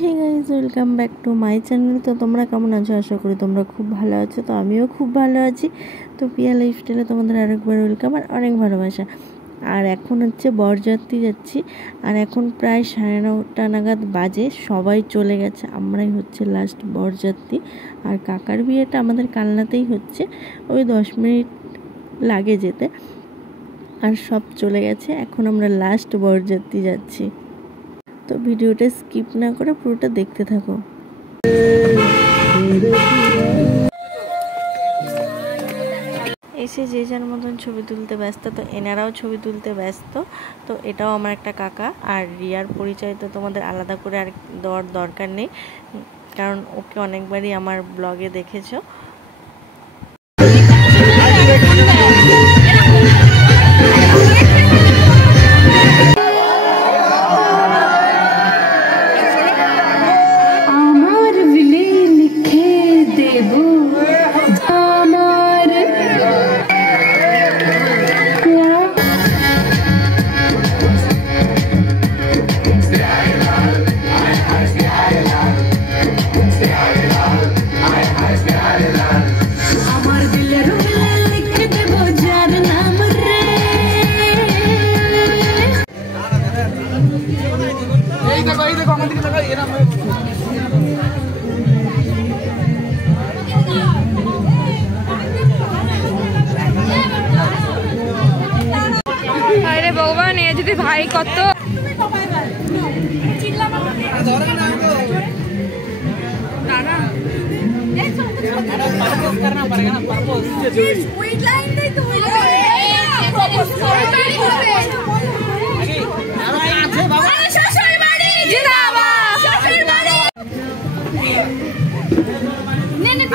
Hey guys, welcome back to my channel. তো তোমরা কেমন আছো? আশা করি তোমরা খুব ভালো আছো। তো আমিও খুব ভালো আছি। তো পিয়া লাইফস্টাইলে তোমাদের আরেকবার ওয়েলকাম আর অনেক ভালোবাসা। আর এখন হচ্ছে বরযাত্রী যাচ্ছি, আর এখন প্রায় 9:30 নাগাদ বাজে। সবাই চলে গেছে, আমরাই হচ্ছে লাস্ট বরযাত্রী। আর কাকার বিয়েটা আমাদের কালনাতেই হচ্ছে, ওই 10 মিনিট লাগে যেতে। আর সব চলে গেছে, এখন আমরা লাস্ট বরযাত্রী যাচ্ছি। তো ভিডিওটা স্কিপ না করে পুরোটা দেখতে থাকো। এসে যে যার মতন ছবি তুলতে ব্যস্ত, তো এনারাও ছবি তুলতে ব্যস্ত। তো এটাও আমার একটা কাকা। আর রিয়ার পরিচয় তো তোমাদের আলাদা করে আর দেওয়ার দরকার নেই, কারণ ওকে অনেকবারই আমার ব্লগে দেখেছো। আরে ভগবান, এ যদি ভাই কত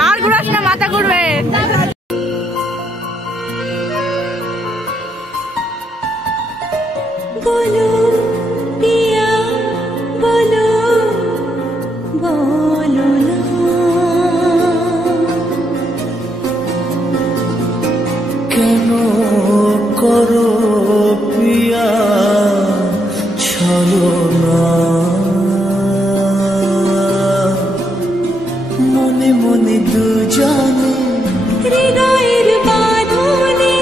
আর ঘুরাস না, মাথা ঘুরবে। बोलो पिया बोलो बोलो ना, কেনো করো পিয়া ছলনা, মনে মনে দুজনে হৃদয়ের বাঁধনে।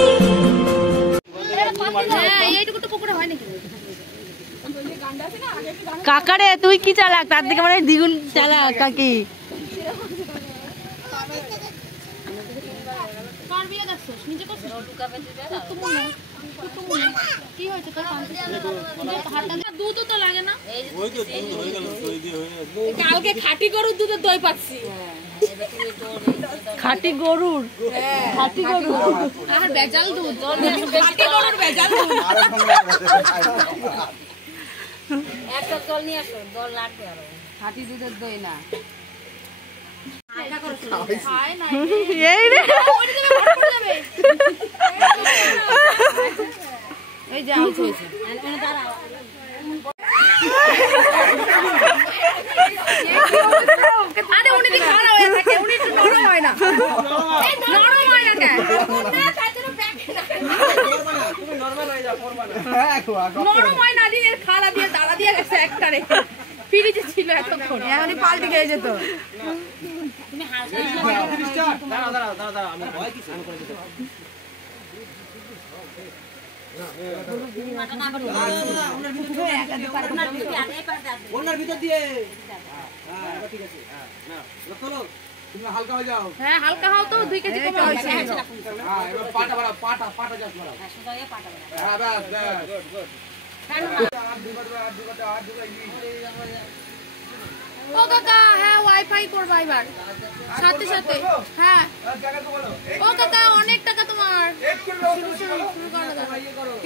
কাকারে তুই কি চালাক, তার দিকে মানে দ্বিগুণ চালাক কাকি। কালকে খাঁটি গরুর দুধের দই পাচ্ছি। খাঁটি গরুর, খাঁটি গরুর আর ভেজাল দুধ, খাঁটি গরুর ভেজাল দুধ। একটা জল নিয়ে আসো, জল লাগবে আরো। খাঁটি দুধের দই না, এই রে এই যে আউট হয়েছে। আরে উনি কি খারাপ হয়ে থাকে, উনি একটু নরম হয় না। নরম হয় না কেন? নরম হয় না, দিনের খালা দিয়ে দাঁড়া দিয়ে গেছে একটারে। ফ্রিজে ছিল এতক্ষণ, এখনই পাল্টে খেয়ে যেত। তুমি হালকা হয়ে যাও। হ্যাঁ হালকা হও তো, 2 কেজি কমে হয়েছে। হ্যাঁ এবার পাটা বাড়াও, পাটা জাস্ট বাড়াও। হ্যাঁ সোজা পাটা বাড়াও। হ্যাঁ বাস গুড গুড। ও কাকা, হ্যাঁ ওয়াইফাই করবা এবার সাথে সাথে। হ্যাঁ ও কাকা, অনেক টাকা তোমার।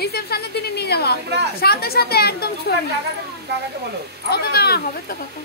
রিসেপশনের দিনে নিয়ে যাবা সাথে সাথে, একদম ছুরি। ও কাকা হবে তো কাকা।